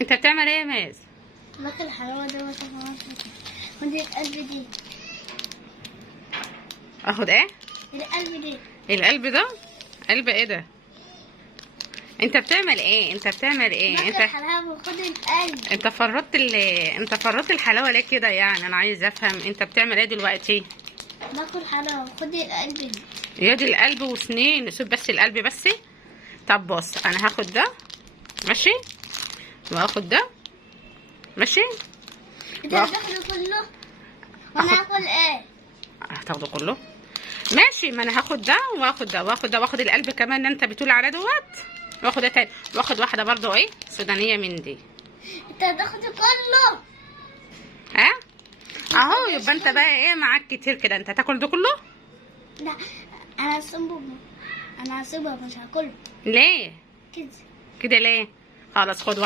انت بتعمل ايه يا ماز؟ باكل الحلاوه ده ودي القلب دي. اخد ايه؟ القلب دي. القلب ده؟ قلب ايه ده؟ انت بتعمل ايه؟ انت بتعمل ايه؟ باكل انت الحلاوه وخد القلب. انت فرطت الحلاوه ليه كده يعني؟ انا عايز افهم انت بتعمل ايه دلوقتي؟ باكل حلاوه وخد القلب دي. يا دي القلب وسنين، نشوف بس القلب بس. طب بص، انا هاخد ده ماشي، واخد ده ماشي. انت هتاخده كله وانا هاكل ايه؟ هتاخده كله ماشي. ما انا هاخد ده واخد ده واخد ده واخد القلب كمان اللي انت بتقول عليه دوت، واخد ده تاني، واخد واحده برضو ايه سودانيه من دي. انت هتاخده كله. ها اهو، يبقى انت بقى ايه معاك كتير كده، انت هتاكل ده كله؟ لا انا هسيبه مش هاكله ليه كده. كده ليه؟ خلاص خد.